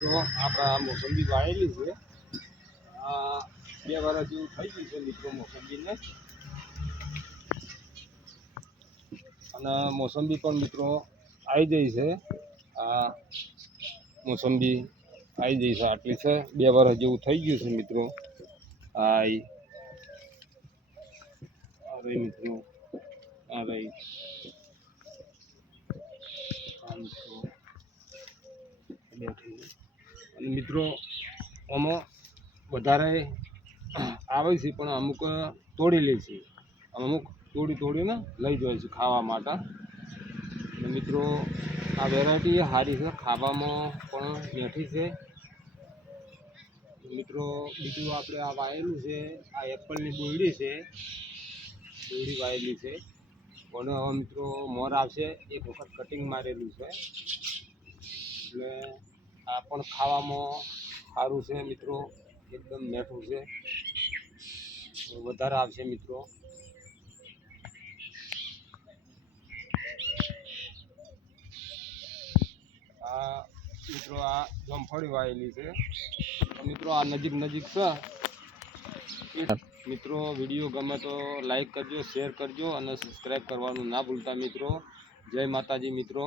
તો આપણા મોસંબી વાયેલી છે. આ 2 વર્ષ જેવું થઈ ગયું છે મિત્રો મોસંબીને. અને મોસંબી પણ મિત્રો આવી જઈ છે. આ મોસંબી આવી જઈ છે, આટલી છે. 2 વર્ષ જેવું થઈ ગયું છે મિત્રો. આ રહી મિત્રો, આ રહી. અને મિત્રો આમાં વધારે આવે છે, પણ અમુક તોડી લે છે, અમુક તોડીને લઈ જાય છે ખાવા માટે. અને મિત્રો આ વેરાયટી સારી છે, ખાવામાં પણ મેઠી છે. મિત્રો બીજું આપણે આ વાયેલું છે, આ એપલની ડોયડી છે, ડોયડી વાયેલી છે. પણ હવે મિત્રો મોર આવશે, એક વખત કટિંગ મારેલું છે, એટલે આ પણ ખાવામાં સારું છે મિત્રો, એકદમ મીઠું છે, વધારે આવશે મિત્રો. આ મિત્રો આ જમફળી વાયેલી છે. મિત્રો આ નજીક છે. મિત્રો વિડીયો ગમે તો લાઈક કરજો, શેર કરજો અને સબસ્ક્રાઈબ કરવાનું ના ભૂલતા મિત્રો. જય માતાજી મિત્રો.